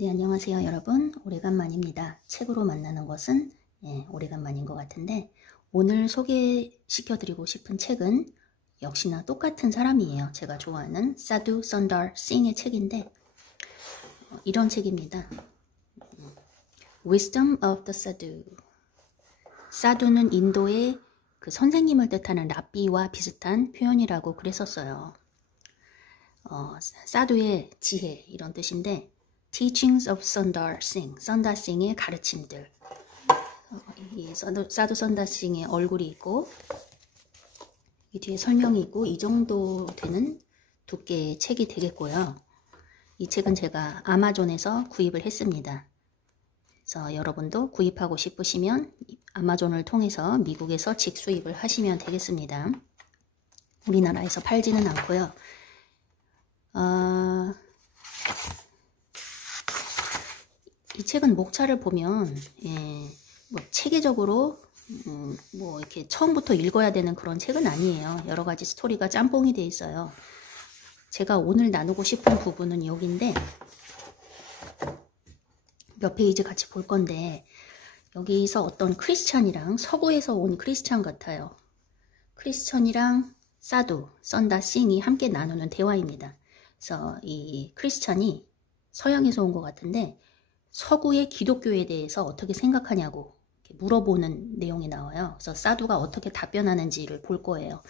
네, 안녕하세요 여러분. 오래간만입니다. 책으로 만나는 것은 오래간만인 것 같은데, 오늘 소개시켜드리고 싶은 책은 역시나 똑같은 사람이에요. 제가 좋아하는 사두 선달 싱의 책인데, 이런 책입니다. Wisdom of the Sadhu. 사두는 인도의 그 선생님을 뜻하는 랍비와 비슷한 표현이라고 그랬었어요. 사두의 지혜, 이런 뜻인데, Teachings of Sundar Singh, 선다 싱의 가르침들. 이 사두 선다 싱의 얼굴이 있고, 이 뒤에 설명이 있고, 이 정도 되는 두께의 책이 되겠고요. 이 책은 제가 아마존에서 구입을 했습니다. 그래서 여러분도 구입하고 싶으시면 아마존을 통해서 미국에서 직수입을 하시면 되겠습니다. 우리나라에서 팔지는 않고요. 이 책은 목차를 보면 뭐 체계적으로 뭐 이렇게 처음부터 읽어야 되는 그런 책은 아니에요. 여러 가지 스토리가 짬뽕이 돼 있어요. 제가 오늘 나누고 싶은 부분은 여기인데, 몇 페이지 같이 볼 건데, 여기서 어떤 크리스찬이랑, 서구에서 온 크리스찬 같아요. 크리스찬이랑 사두, 선다 싱이 함께 나누는 대화입니다. 그래서 이 크리스찬이 서양에서 온 것 같은데, 서구의 기독교에 대해서 어떻게 생각하냐고 물어보는 내용이 나와요. 그래서 사두가 어떻게 답변하는지를 볼 거예요.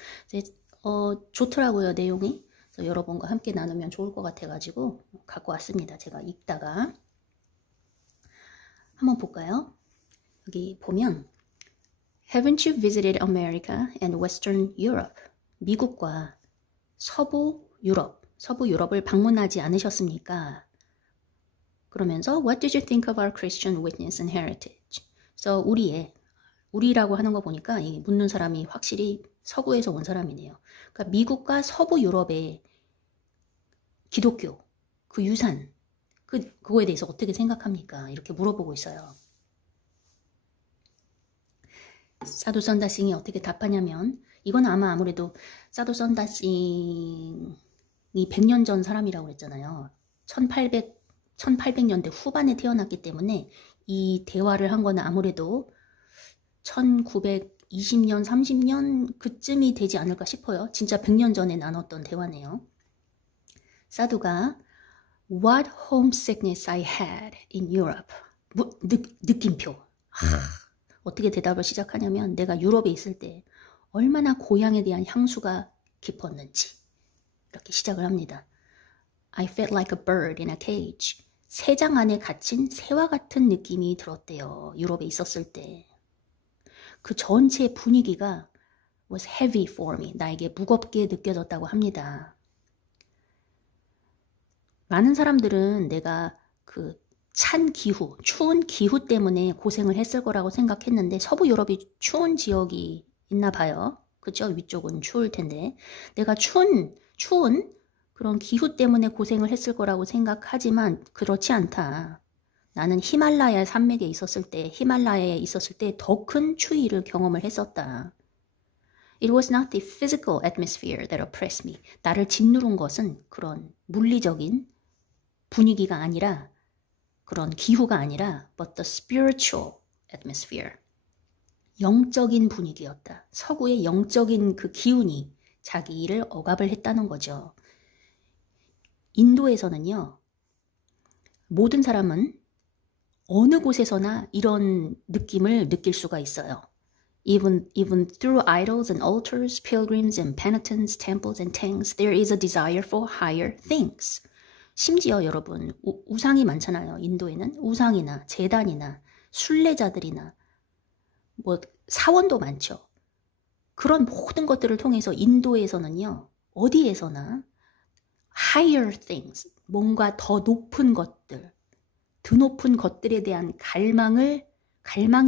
좋더라고요, 내용이. 그래서 여러분과 함께 나누면 좋을 것 같아가지고 갖고 왔습니다. 제가 읽다가 한번 볼까요? 여기 보면 Haven't you visited America and Western Europe? 미국과 서부 유럽을 방문하지 않으셨습니까? 그러면서 What did you think of our Christian witness and heritage? 그래서 우리라고 하는 거 보니까 이 묻는 사람이 확실히 서구에서 온 사람이네요. 그러니까 미국과 서부 유럽의 기독교, 그 유산, 그거에 대해서 어떻게 생각합니까? 이렇게 물어보고 있어요. 사두 선다 싱이 어떻게 답하냐면, 이건 아무래도 사두 선다 싱이 100년 전 사람이라고 그랬잖아요. 1800년대 후반에 태어났기 때문에 이 대화를 한 거는 아무래도 1920년, 30년 그쯤이 되지 않을까 싶어요. 진짜 100년 전에 나눴던 대화네요. 사두가 What homesickness I had in Europe. 느낌표. 어떻게 대답을 시작하냐면, 내가 유럽에 있을 때 얼마나 고향에 대한 향수가 깊었는지 이렇게 시작을 합니다. I felt like a bird in a cage. 새장 안에 갇힌 새와 같은 느낌이 들었대요. 유럽에 있었을 때. 그 전체 분위기가 was heavy for me. 나에게 무겁게 느껴졌다고 합니다. 많은 사람들은 내가 그 추운 기후 때문에 고생을 했을 거라고 생각했는데, 서부 유럽이 추운 지역이 있나 봐요. 그죠? 위쪽은 추울 텐데. 내가 추운 그런 기후 때문에 고생을 했을 거라고 생각하지만 그렇지 않다. 나는 히말라야 산맥에 있었을 때, 히말라야에 있었을 때 더 큰 추위를 경험을 했었다. It was not the physical atmosphere that oppressed me. 나를 짓누른 것은 그런 물리적인 분위기가 아니라, 그런 기후가 아니라 but the spiritual atmosphere. 영적인 분위기였다. 서구의 영적인 그 기운이 자기를 억압을 했다는 거죠. 인도에서는요, 모든 사람은 어느 곳에서나 이런 느낌을 느낄 수가 있어요. Even through idols and altars, pilgrims and penitents, temples and tanks, there is a desire for higher things. 심지어 여러분, 우상이 많잖아요. 인도에는 우상이나 제단이나 순례자들이나 뭐 사원도 많죠. 그런 모든 것들을 통해서 인도에서는요, 어디에서나 higher things, 뭔가 더 높은 것들, 드높은 것들에 대한 갈망이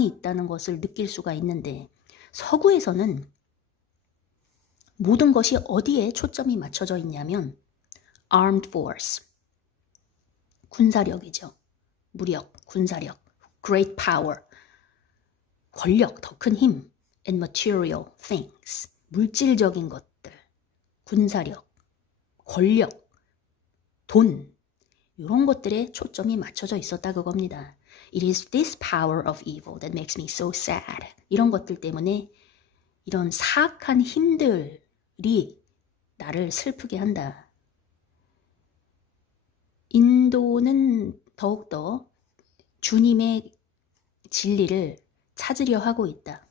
있다는 것을 느낄 수가 있는데, 서구에서는 모든 것이 어디에 초점이 맞춰져 있냐면 armed force, 군사력이죠. 무력, 군사력, great power, 권력, 더 큰 힘, and material things, 물질적인 것들, 군사력, 권력, 돈, 이런 것들에 초점이 맞춰져 있었다 그겁니다. It is this power of evil that makes me so sad. 이런 것들 때문에 이런 사악한 힘들이 나를 슬프게 한다. 인도는 더욱더 주님의 진리를 찾으려 하고 있다.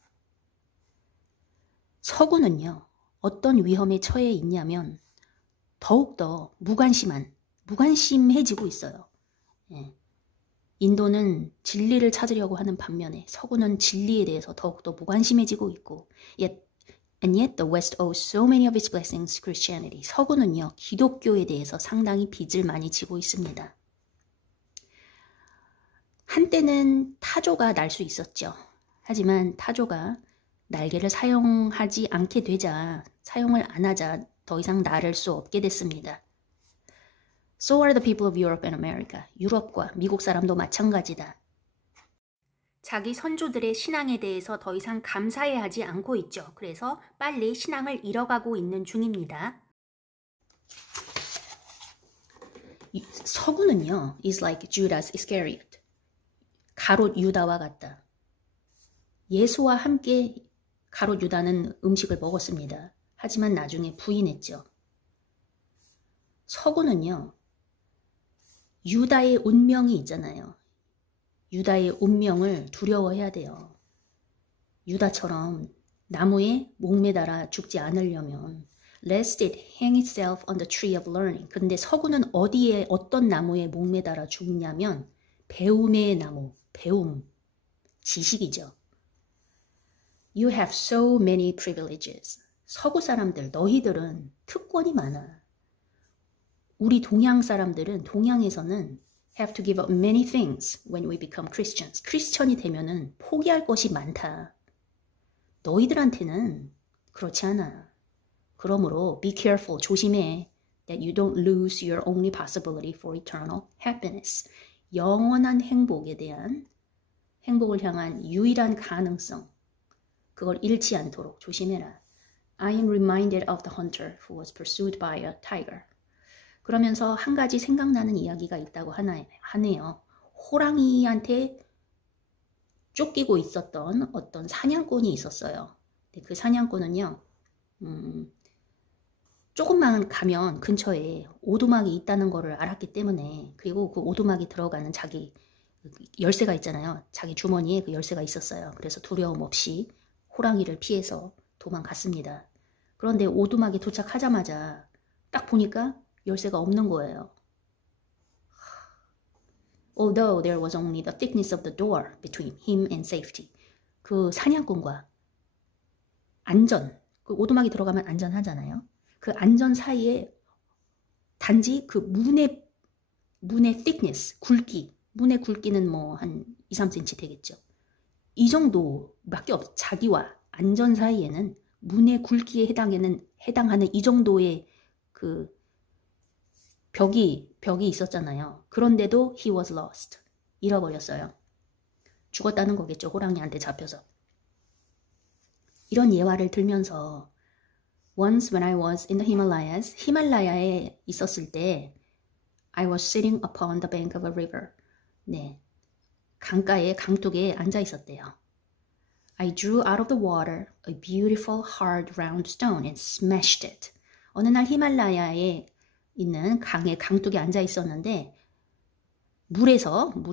서구는요, 어떤 위험에 처해 있냐면 더욱더 무관심해지고 있어요. 예. 인도는 진리를 찾으려고 하는 반면에 서구는 진리에 대해서 더욱더 무관심해지고 있고 And yet the West owes so many of its blessings to Christianity. 서구는요, 기독교에 대해서 상당히 빚을 많이 지고 있습니다. 한때는 타조가 날 수 있었죠. 하지만 타조가 날개를 사용하지 않게 되자, 사용을 안 하자 더 이상 나를 수 없게 됐습니다. So are the people of Europe and America. 유럽과 미국 사람도 마찬가지다. 자기 선조들의 신앙에 대해서 더 이상 감사해하지 않고 있죠. 그래서 빨리 신앙을 잃어가고 있는 중입니다. 서구는요, is like Judas Iscariot. 가롯 유다와 같다. 예수와 함께 가롯 유다는 음식을 먹었습니다. 하지만 나중에 부인했죠. 서구는요, 유다의 운명이 있잖아요. 유다의 운명을 두려워해야 돼요. 유다처럼 나무에 목매달아 죽지 않으려면 lest it hang itself on the tree of learning. 근데 서구는 어떤 나무에 목매달아 죽냐면 배움의 나무, 배움, 지식이죠. You have so many privileges. 서구 사람들, 너희들은 특권이 많아. 우리 동양 사람들은, 동양에서는 have to give up many things when we become Christians. 크리스천이 되면은 포기할 것이 많다. 너희들한테는 그렇지 않아. 그러므로 be careful, 조심해. That you don't lose your only possibility for eternal happiness. 영원한 행복에 대한, 행복을 향한 유일한 가능성, 그걸 잃지 않도록 조심해라. I am reminded of the hunter who was pursued by a tiger. 그러면서 한 가지 생각나는 이야기가 있다고 하네요. 호랑이한테 쫓기고 있었던 어떤 사냥꾼이 있었어요. 그 사냥꾼은요, 조금만 가면 근처에 오두막이 있다는 것을 알았기 때문에, 그리고 그 오두막에 들어가는 자기 열쇠가 있잖아요. 자기 주머니에 그 열쇠가 있었어요. 그래서 두려움 없이 호랑이를 피해서 도망갔습니다. 그런데 오두막에 도착하자마자 딱 보니까 열쇠가 없는 거예요. Although there was only the thickness of the door between him and safety. 그 사냥꾼과 안전, 그 오두막에 들어가면 안전하잖아요. 그 안전 사이에 단지 그 문의 thickness, 굵기, 문의 굵기는 뭐 한 2, 3cm 되겠죠. 이 정도밖에 없어. 자기와 안전 사이에는 문의 굵기에 해당하는 이 정도의 그 벽이 있었잖아요. 그런데도 he was lost. 잃어버렸어요. 죽었다는 거겠죠. 호랑이한테 잡혀서. 이런 예화를 들면서 Once when I was in the Himalayas, 히말라야에 있었을 때 I was sitting upon the bank of a river. 네, 강가에 강둑에 앉아 있었대요. I drew out of the water a beautiful hard round stone and smashed it. 어느 날 히말라야에 있는 강에 강둑에 앉아 있었는데 물이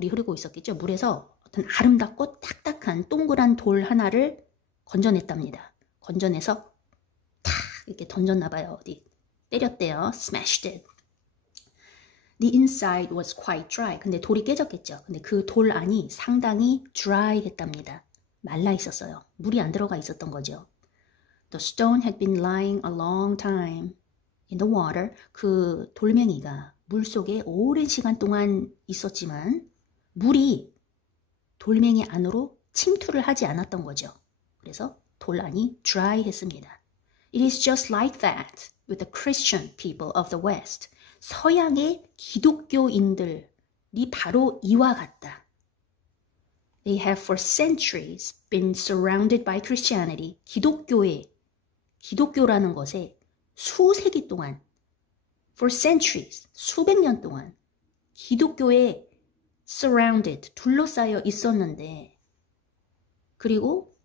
흐르고 있었겠죠. 물에서 어떤 아름답고 딱딱한 동그란 돌 하나를 건져냈답니다. 건져내서 탁 이렇게 던졌나 봐요. 어디 때렸대요. Smashed it. The inside was quite dry. 근데 돌이 깨졌겠죠. 근데 그 돌 안이 상당히 dry 했답니다. 말라 있었어요. 물이 안 들어가 있었던 거죠. The stone had been lying a long time in the water. 그 돌멩이가 물 속에 오랜 시간 동안 있었지만 물이 돌멩이 안으로 침투를 하지 않았던 거죠. 그래서 돌 안이 dry 했습니다. It is just like that with the Christian people of the West. 서양의 기독교인들이 바로 이와 같다. They have for centuries been surrounded by Christianity. 기독교라는 것에 수세기 동안, for centuries, 수백 년 동안 기독교에 surrounded, 둘러싸여 있었는데, 그리고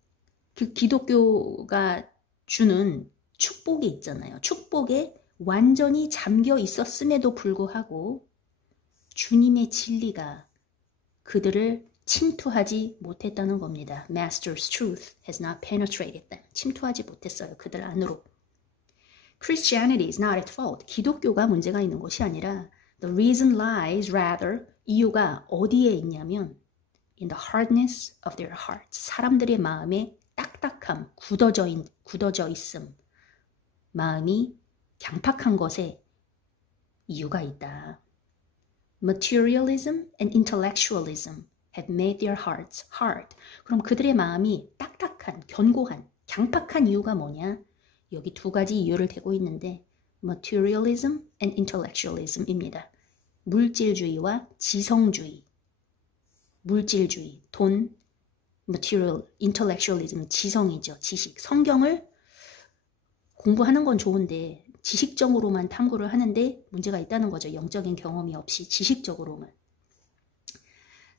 그 기독교가 주는 축복이 있잖아요. 축복에 완전히 잠겨 있었음에도 불구하고 주님의 진리가 그들을 침투하지 못했다는 겁니다. Master's truth has not penetrated them. 침투하지 못했어요. 그들 안으로. Christianity is not at fault. 기독교가 문제가 있는 것이 아니라 the reason lies rather 이유가 어디에 있냐면 in the hardness of their hearts. 사람들의 마음에 딱딱함, 굳어져 있음. 마음이 강팍한 것에 이유가 있다. Materialism and intellectualism have made their hearts hard. 그럼 그들의 마음이 딱딱한, 견고한, 강팍한 이유가 뭐냐? 여기 두 가지 이유를 대고 있는데 materialism and intellectualism입니다. 물질주의와 지성주의. 물질주의, 돈, material, intellectualism, 지성이죠. 지식. 성경을 공부하는 건 좋은데 지식적으로만 탐구를 하는데 문제가 있다는 거죠. 영적인 경험이 없이 지식적으로만.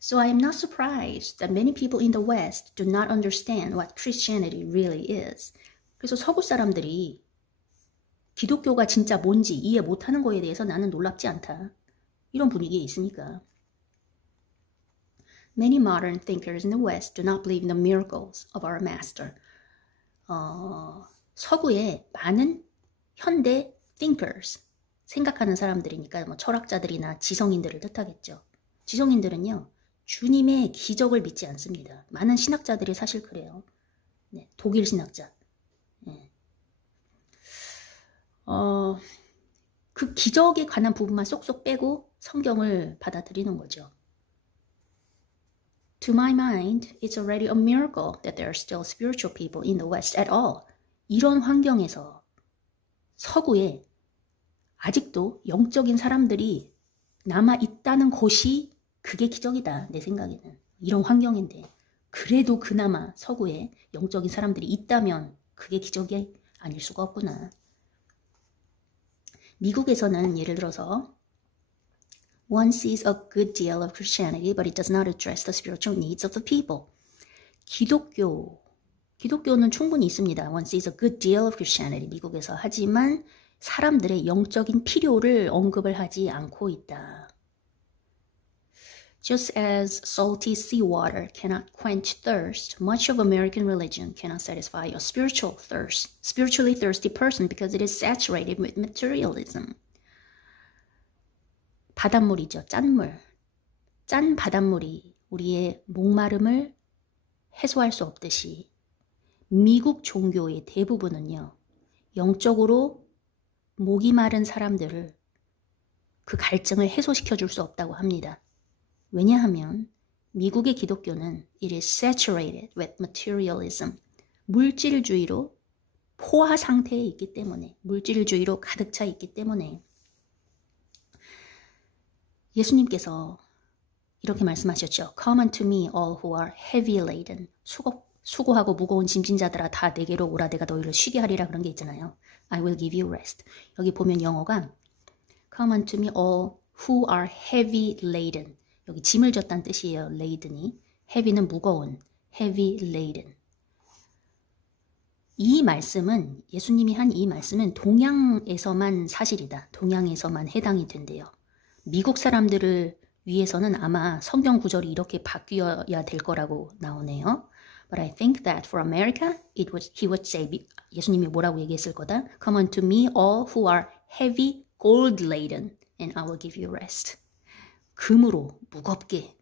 So I am not surprised that many people in the West do not understand what Christianity really is. 그래서 서구 사람들이 기독교가 진짜 뭔지 이해 못하는 거에 대해서 나는 놀랍지 않다. 이런 분위기에 있으니까. Many modern thinkers in the West do not believe in the miracles of our master. 서구의 많은 현대 thinkers, 생각하는 사람들이니까 뭐 철학자들이나 지성인들을 뜻하겠죠. 지성인들은요, 주님의 기적을 믿지 않습니다. 많은 신학자들이 사실 그래요. 네, 독일 신학자. 네. 그 기적에 관한 부분만 쏙쏙 빼고 성경을 받아들이는 거죠. To my mind, it's already a miracle that there are still spiritual people in the West at all. 이런 환경에서 서구에 아직도 영적인 사람들이 남아있다는 것이 그게 기적이다. 내 생각에는. 이런 환경인데 그래도 그나마 서구에 영적인 사람들이 있다면 그게 기적이 아닐 수가 없구나. 미국에서는 예를 들어서 One sees a good deal of Christianity, but it does not address the spiritual needs of the people. 기독교는 충분히 있습니다. One sees a good deal of Christianity, 미국에서. 하지만 사람들의 영적인 필요를 언급을 하지 않고 있다. Just as salty seawater cannot quench thirst, much of American religion cannot satisfy a spiritually thirsty person because it is saturated with materialism. 바닷물이죠. 짠물. 짠 바닷물이 우리의 목마름을 해소할 수 없듯이 미국 종교의 대부분은요. 영적으로 목이 마른 사람들을 그 갈증을 해소시켜 줄 수 없다고 합니다. 왜냐하면 미국의 기독교는 it is saturated with materialism. 물질주의로 포화 상태에 있기 때문에 물질주의로 가득 차 있기 때문에 예수님께서 이렇게 말씀하셨죠. Come unto me all who are heavy laden. 수고하고 무거운 짐진자들아 다 내게로 오라 내가 너희를 쉬게 하리라 그런 게 있잖아요. I will give you rest. 여기 보면 영어가 Come unto me all who are heavy laden. 여기 짐을 졌다는 뜻이에요. laden이. heavy는 무거운. heavy laden. 이 말씀은 예수님이 한 이 말씀은 동양에서만 사실이다. 동양에서만 해당이 된대요. 미국 사람들을 위해서는 아마 성경 구절이 이렇게 바뀌어야 될 거라고 나오네요. But I think that for America, he would say, 예수님이 뭐라고 얘기했을 거다? Come unto me all who are heavy gold laden, and I will give you rest. 금으로 무겁게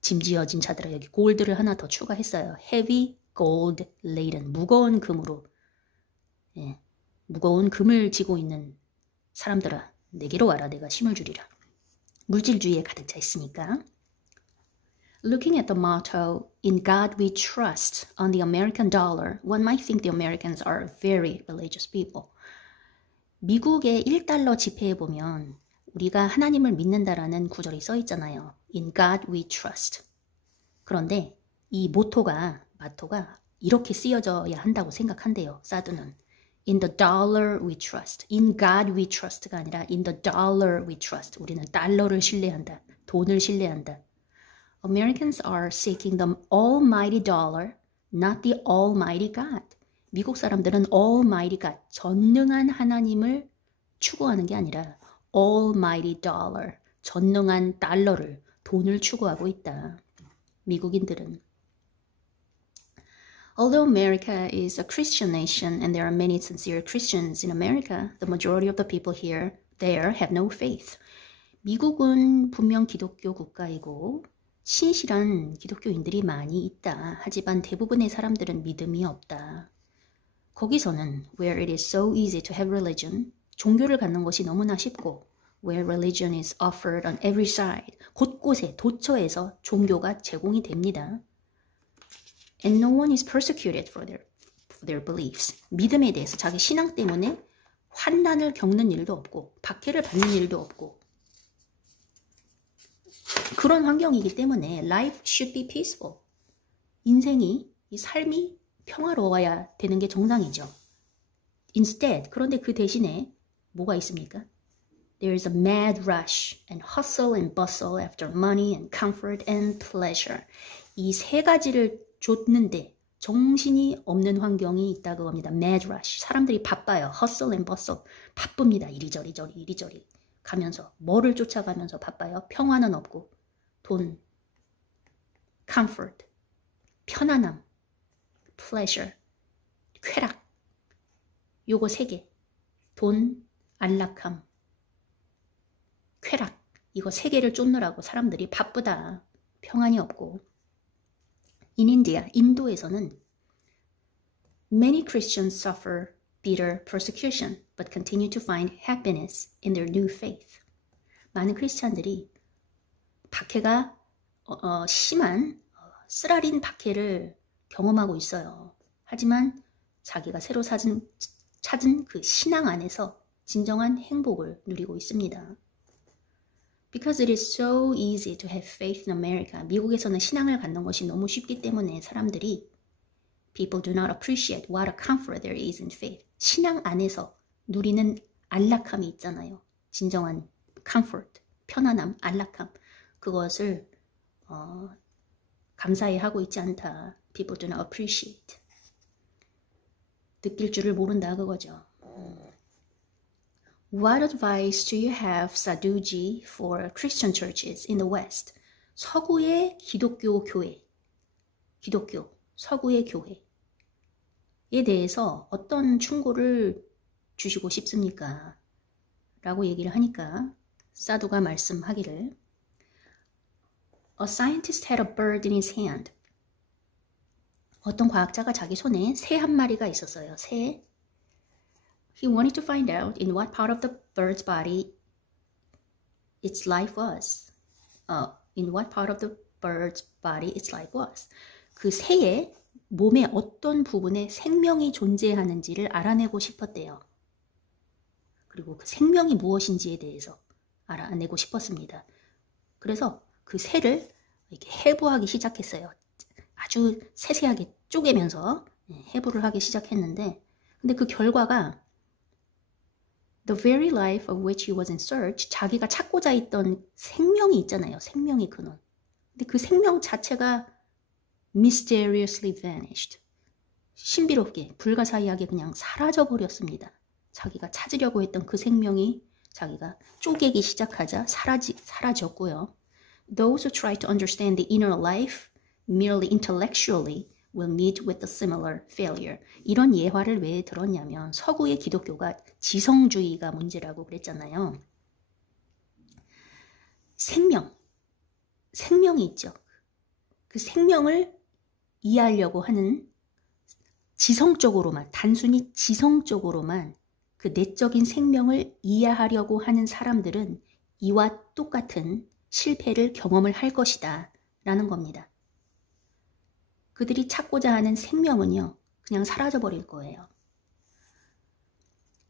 짐지어진 자들아, 여기 골드를 하나 더 추가했어요. Heavy gold laden, 무거운 금으로. 예, 무거운 금을 지고 있는 사람들아, 내게로 와라, 내가 힘을 주리라. 물질주의에 가득 차 있으니까. Looking at the motto, In God we trust, on the American dollar, one might think the Americans are very religious people. 미국의 1달러 지폐에 보면 우리가 하나님을 믿는다라는 구절이 써 있잖아요. In God we trust. 그런데 이 모토가 이렇게 쓰여져야 한다고 생각한대요. 사두는. In the dollar we trust. In God we trust가 아니라 in the dollar we trust. 우리는 달러를 신뢰한다. 돈을 신뢰한다. Americans are seeking the almighty dollar, not the almighty God. 미국 사람들은 almighty God, 전능한 하나님을 추구하는 게 아니라 almighty dollar, 전능한 달러를, 돈을 추구하고 있다. 미국인들은. Although America is a Christian nation and there are many sincere Christians in America, the majority of the people there have no faith. 미국은 분명 기독교 국가이고 신실한 기독교인들이 많이 있다. 하지만 대부분의 사람들은 믿음이 없다. 거기서는 where it is so easy to have religion, 종교를 갖는 것이 너무나 쉽고 where religion is offered on every side, 곳곳에 도처에서 종교가 제공이 됩니다. And no one is persecuted for their beliefs. 믿음에 대해서 자기 신앙 때문에 환난을 겪는 일도 없고 박해를 받는 일도 없고 그런 환경이기 때문에 life should be peaceful. 인생이, 이 삶이 평화로워야 되는 게 정상이죠. Instead, 그런데 그 대신에 뭐가 있습니까? There is a mad rush and hustle and bustle after money and comfort and pleasure. 이 세 가지를 줬는데 정신이 없는 환경이 있다고 합니다. Mad rush. 사람들이 바빠요. Hustle and bustle. 바쁩니다. 이리저리 가면서 뭐를 쫓아가면서 바빠요. 평화는 없고 돈, comfort, 편안함, pleasure, 쾌락. 요거 세 개. 돈, 안락함, 쾌락. 이거 세 개를 쫓느라고 사람들이 바쁘다. 평안이 없고. In India, 인도에서는 many Christians suffer bitter persecution but continue to find happiness in their new faith. 많은 크리스찬들이 박해가 심한 쓰라린 박해를 경험하고 있어요. 하지만 자기가 새로 찾은 그 신앙 안에서 진정한 행복을 누리고 있습니다. Because it is so easy to have faith in America. 미국에서는 신앙을 갖는 것이 너무 쉽기 때문에 사람들이 people do not appreciate what a comfort there is in faith. 신앙 안에서 누리는 안락함이 있잖아요. 진정한 comfort, 편안함, 안락함. 그것을 감사해 하고 있지 않다. People do not appreciate. 느낄 줄을 모른다 그거죠. What advice do you have, Sadhuji, for Christian churches in the West? 서구의 기독교 교회, 서구의 교회에 대해서 어떤 충고를 주시고 싶습니까? 라고 얘기를 하니까 사두가 말씀하기를 A scientist had a bird in his hand. 어떤 과학자가 자기 손에 새 한 마리가 있었어요. 새. He wanted to find out in what part of the bird's body its life was. In what part of the bird's body its life was. 그 새의 몸의 어떤 부분에 생명이 존재하는지를 알아내고 싶었대요. 그리고 그 생명이 무엇인지에 대해서 알아내고 싶었습니다. 그래서 그 새를 이렇게 해부하기 시작했어요. 아주 세세하게 쪼개면서 해부를 하기 시작했는데 근데 그 결과가 The very life of which he was in search, 자기가 찾고자 했던 생명이 있잖아요. 생명의 근원. 근데 그 생명 자체가 mysteriously vanished. 신비롭게, 불가사의하게 그냥 사라져버렸습니다. 자기가 찾으려고 했던 그 생명이 자기가 쪼개기 시작하자 사라졌고요. Those who try to understand the inner life merely intellectually will meet with a similar failure. 이런 예화를 왜 들었냐면 서구의 기독교가 지성주의가 문제라고 그랬잖아요. 생명이 있죠. 그 생명을 이해하려고 하는 지성적으로만, 단순히 지성적으로만 그 내적인 생명을 이해하려고 하는 사람들은 이와 똑같은 실패를 경험을 할 것이다 라는 겁니다. 그들이 찾고자 하는 생명은요, 그냥 사라져버릴 거예요.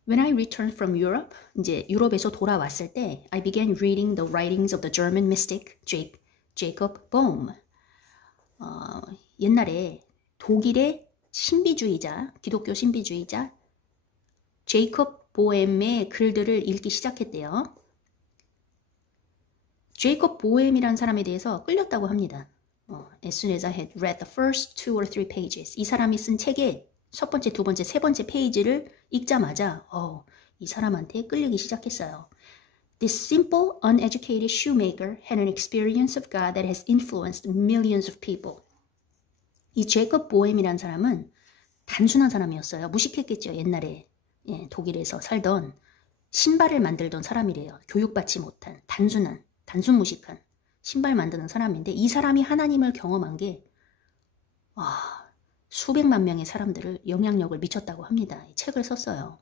When I returned from Europe, 이제 유럽에서 돌아왔을 때, I began reading the writings of the German mystic Jacob Bohm. 옛날에 독일의 신비주의자, 기독교 신비주의자 제이콥 보엠의 글들을 읽기 시작했대요. 제이콥 보엠이라는 사람에 대해서 끌렸다고 합니다. As soon as I had read the first 2 or 3 pages. 이 사람이 쓴 책의 첫 번째, 두 번째, 세 번째 페이지를 읽자마자 이 사람한테 끌리기 시작했어요. This simple, uneducated shoemaker had an experience of God that has influenced millions of people. 이 제이콥 보엠이라는 사람은 단순한 사람이었어요. 무식했겠죠. 옛날에 독일에서 살던 신발을 만들던 사람이래요. 교육받지 못한 단순 무식한 신발 만드는 사람인데 이 사람이 하나님을 경험한 게 수백만 명의 사람들을 영향력을 미쳤다고 합니다. 이 책을 썼어요.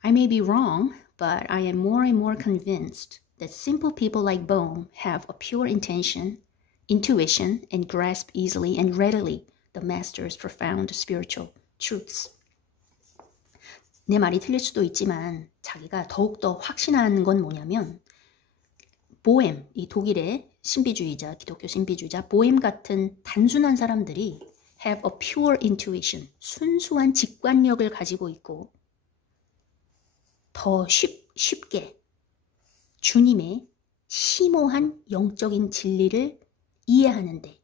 I may be wrong, but I am more and more convinced that simple people like Bohm have a pure intention, intuition, and grasp easily and readily the Master's profound spiritual truths. 내 말이 틀릴 수도 있지만 자기가 더욱더 확신하는 건 뭐냐면 보엠, 이 독일의 신비주의자, 기독교 신비주의자 보엠 같은 단순한 사람들이 have a pure intuition, 순수한 직관력을 가지고 있고 더 쉽게 주님의 심오한 영적인 진리를 이해하는데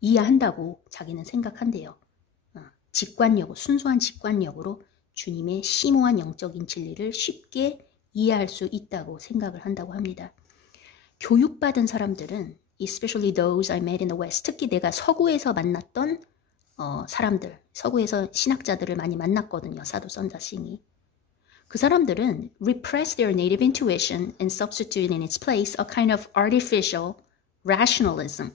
이해한다고 자기는 생각한대요. 순수한 직관력으로 주님의 심오한 영적인 진리를 쉽게 이해할 수 있다고 생각을 한다고 합니다. 교육받은 사람들은 especially those I met in the West, 특히 내가 서구에서 만났던 사람들, 서구에서 신학자들을 많이 만났거든요. 사도 선자싱이. 그 사람들은 repress their native intuition and substitute in its place a kind of artificial rationalism.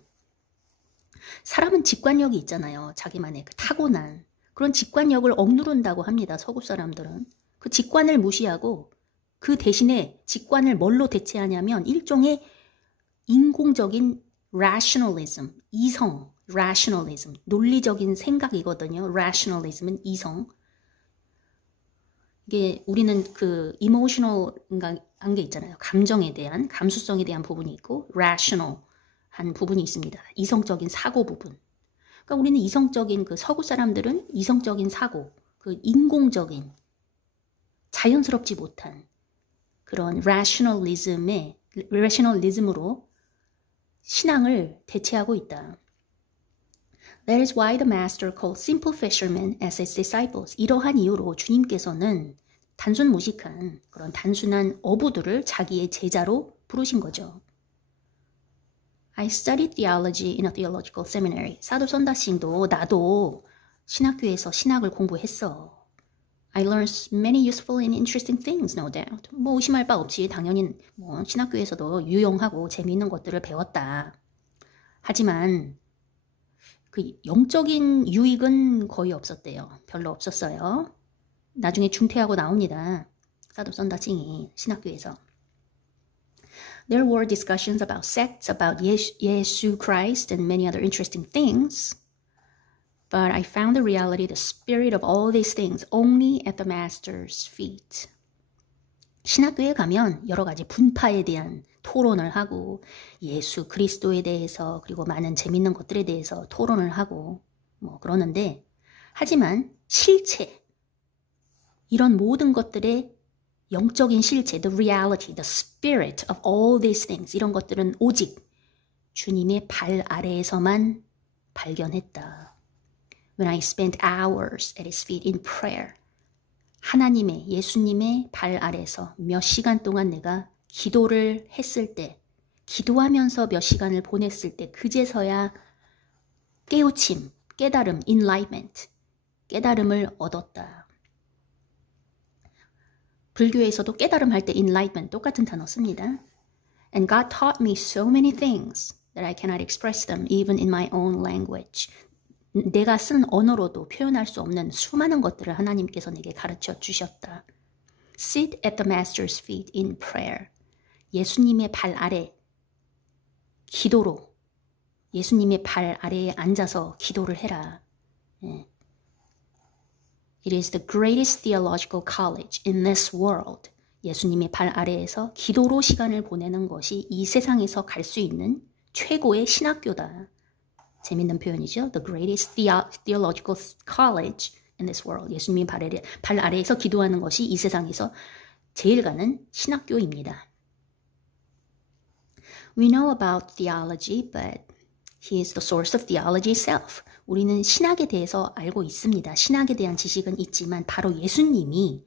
사람은 직관력이 있잖아요. 자기만의 그 타고난 그런 직관력을 억누른다고 합니다. 서구 사람들은. 그 직관을 무시하고 그 대신에 직관을 뭘로 대체하냐면 일종의 인공적인 rationalism, 이성, rationalism, 논리적인 생각이거든요. rationalism은 이성. 이게 우리는 그 emotional한 게 있잖아요. 감정에 대한, 감수성에 대한 부분이 있고 rational 한 부분이 있습니다. 이성적인 사고 부분. 그러니까 우리는 이성적인 그 서구 사람들은 이성적인 사고, 그 인공적인 자연스럽지 못한 그런 rationalism으로 신앙을 대체하고 있다. That is why the master called simple fishermen as his disciples. 이러한 이유로 주님께서는 단순 무식한 그런 단순한 어부들을 자기의 제자로 부르신 거죠. I studied theology in a theological seminary. 사도 선다싱도 나도 신학교에서 신학을 공부했어. I learned many useful and interesting things, no doubt. 의심할 바 없이 당연히 신학교에서도 유용하고 재미있는 것들을 배웠다. 하지만 그 영적인 유익은 거의 없었대요. 별로 없었어요. 나중에 중퇴하고 나옵니다. 사도 선다싱이 신학교에서. There were discussions about sects, about 예수 Christ and many other interesting things. But I found the reality, the spirit of all these things only at the Master's feet. 신학교에 가면 여러 가지 분파에 대한 토론을 하고 예수 그리스도에 대해서 그리고 많은 재밌는 것들에 대해서 토론을 하고 그러는데 하지만 실체 이런 모든 것들의 영적인 실체, the reality, the spirit of all these things 이런 것들은 오직 주님의 발 아래에서만 발견했다. When I spent hours at his feet in prayer. 하나님의, 예수님의 발 아래에서 몇 시간 동안 내가 기도를 했을 때, 기도하면서 몇 시간을 보냈을 때 그제서야 깨우침, 깨달음, enlightenment, 깨달음을 얻었다. 불교에서도 깨달음 할 때 enlightenment 똑같은 단어 씁니다. And God taught me so many things that I cannot express them even in my own language. 내가 쓴 언어로도 표현할 수 없는 수많은 것들을 하나님께서 내게 가르쳐 주셨다. Sit at the Master's feet in prayer. 예수님의 발 아래 기도로 예수님의 발 아래에 앉아서 기도를 해라. It is the greatest theological college in this world. 예수님의 발 아래에서 기도로 시간을 보내는 것이 이 세상에서 갈 수 있는 최고의 신학교다. 재밌는 표현이죠. The greatest theological college in this world. 예수님이 발 아래에서 기도하는 것이 이 세상에서 제일 가는 신학교입니다. We know about theology, but He is the source of theology itself. 우리는 신학에 대해서 알고 있습니다. 신학에 대한 지식은 있지만 바로 예수님이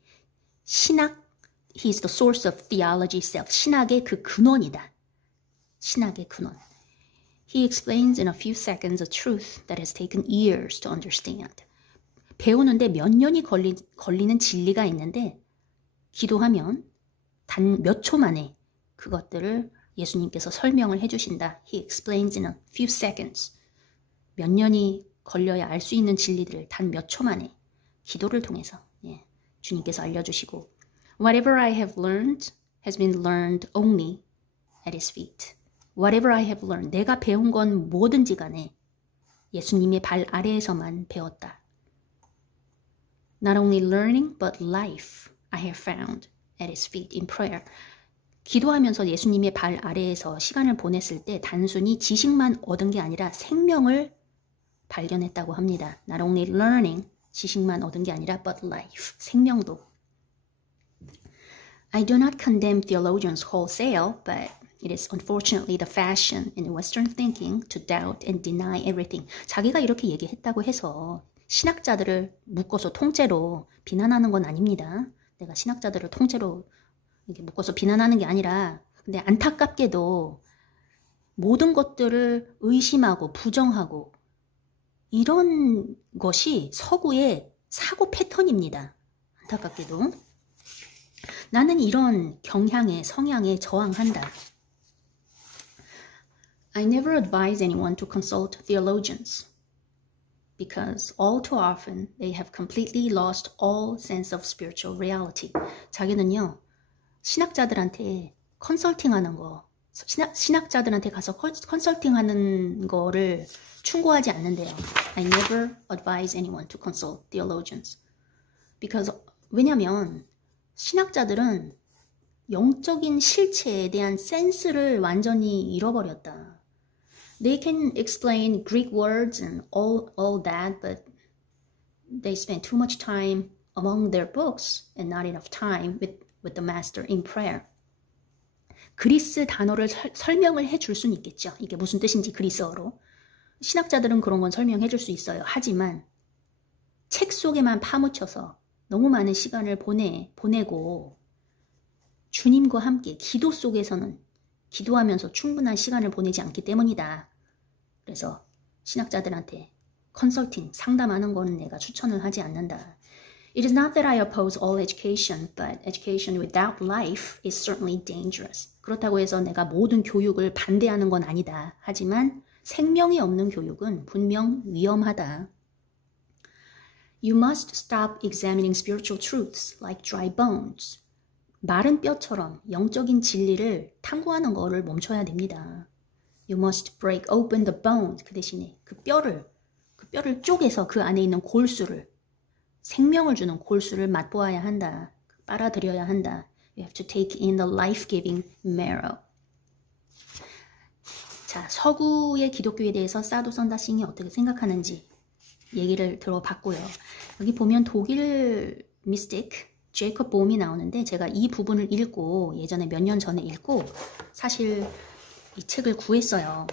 He is the source of theology itself. 신학의 그 근원이다. 신학의 근원. He explains in a few seconds a truth that has taken years to understand. 배우는데 몇 년이 걸리는 진리가 있는데 기도하면 단 몇 초 만에 그것들을 예수님께서 설명을 해주신다. He explains in a few seconds. 몇 년이 걸려야 알 수 있는 진리들을 단 몇 초 만에 기도를 통해서 주님께서 알려주시고 Whatever I have learned has been learned only at His feet. Whatever I have learned. 내가 배운 건 뭐든지 간에 예수님의 발 아래에서만 배웠다. Not only learning, but life I have found at His feet in prayer. 기도하면서 예수님의 발 아래에서 시간을 보냈을 때 단순히 지식만 얻은 게 아니라 생명을 발견했다고 합니다. Not only learning, 지식만 얻은 게 아니라 but life, 생명도. I do not condemn theologians wholesale, but it is unfortunately the fashion in Western thinking to doubt and deny everything. 자기가 이렇게 얘기했다고 해서 신학자들을 묶어서 통째로 비난하는 건 아닙니다. 내가 신학자들을 통째로 이렇게 묶어서 비난하는 게 아니라 근데 안타깝게도 모든 것들을 의심하고 부정하고 이런 것이 서구의 사고 패턴입니다. 안타깝게도 나는 이런 경향에 성향에 저항한다. I never advise anyone to consult theologians because all too often they have completely lost all sense of spiritual reality. 자기는요 신학자들한테 컨설팅하는 거 신학자들한테 가서 컨설팅하는 거를 충고하지 않는데요. I never advise anyone to consult theologians. Because 왜냐면 신학자들은 영적인 실체에 대한 센스를 완전히 잃어버렸다. They can explain Greek words and all that, but they spend too much time among their books and not enough time with the master in prayer. 그리스 단어를 설명을 해줄 수는 있겠죠. 이게 무슨 뜻인지 그리스어로. 신학자들은 그런 건 설명해 줄 수 있어요. 하지만 책 속에만 파묻혀서 너무 많은 시간을 보내고 주님과 함께 기도 속에서는 기도하면서 충분한 시간을 보내지 않기 때문이다. 그래서 신학자들한테 컨설팅, 상담하는 거는 내가 추천을 하지 않는다. It is not that I oppose all education, but education without life is certainly dangerous. 그렇다고 해서 내가 모든 교육을 반대하는 건 아니다. 하지만 생명이 없는 교육은 분명 위험하다. You must stop examining spiritual truths like dry bones. 마른 뼈처럼 영적인 진리를 탐구하는 거를 멈춰야 됩니다. You must break open the bones. 그 대신에 그 뼈를 쪼개서 그 안에 있는 골수를 생명을 주는 골수를 맛보아야 한다. 빨아들여야 한다. You have to take in the life-giving marrow. 자, 서구의 기독교에 대해서 사도 선다싱이 어떻게 생각하는지 얘기를 들어봤고요. 여기 보면 독일 미스틱 제이콥 봄이 나오는데 제가 이 부분을 읽고 예전에 몇 년 전에 읽고 사실 이 책을 구했어요.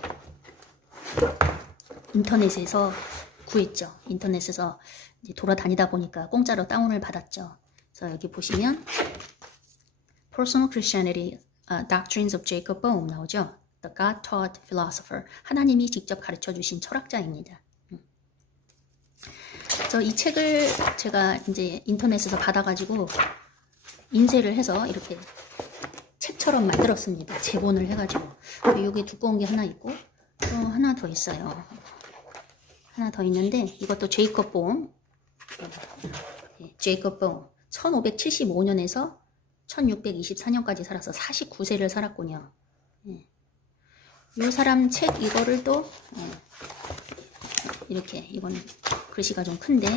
인터넷에서 구했죠. 인터넷에서 이제 돌아다니다 보니까 공짜로 다운을 받았죠. 그래서 여기 보시면 Personal Christianity Doctrines of Jacob Boehme 나오죠. The God-taught philosopher. 하나님이 직접 가르쳐 주신 철학자입니다. 그래서 이 책을 제가 이제 인터넷에서 받아가지고 인쇄를 해서 이렇게 책처럼 만들었습니다. 제본을 해가지고. 여기 두꺼운 게 하나 있고 또 하나 더 있어요. 하나 더 있는데 이것도 제이콥 보험. 제이콥 보험. 1575년에서 1624년까지 살아서 49세를 살았군요. 이 사람 책 이거를 또 이렇게 이거는 글씨가 좀 큰데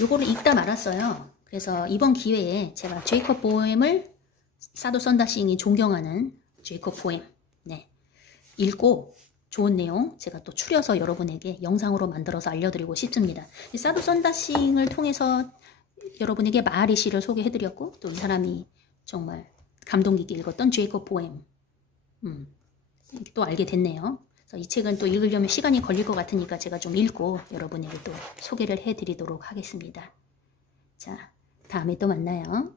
이거를 읽다 말았어요. 그래서 이번 기회에 제가 제이콥 보엠을 사도 선다싱이 존경하는 제이콥 보엠 읽고 좋은 내용 제가 또 추려서 여러분에게 영상으로 만들어서 알려드리고 싶습니다. 사두 선다싱을 통해서 여러분에게 마하리 시를 소개해드렸고, 또 이 사람이 정말 감동 깊게 읽었던 제이콥 보엠 또 알게 됐네요. 그래서 이 책은 또 읽으려면 시간이 걸릴 것 같으니까 제가 좀 읽고 여러분에게 또 소개를 해드리도록 하겠습니다. 자, 다음에 또 만나요.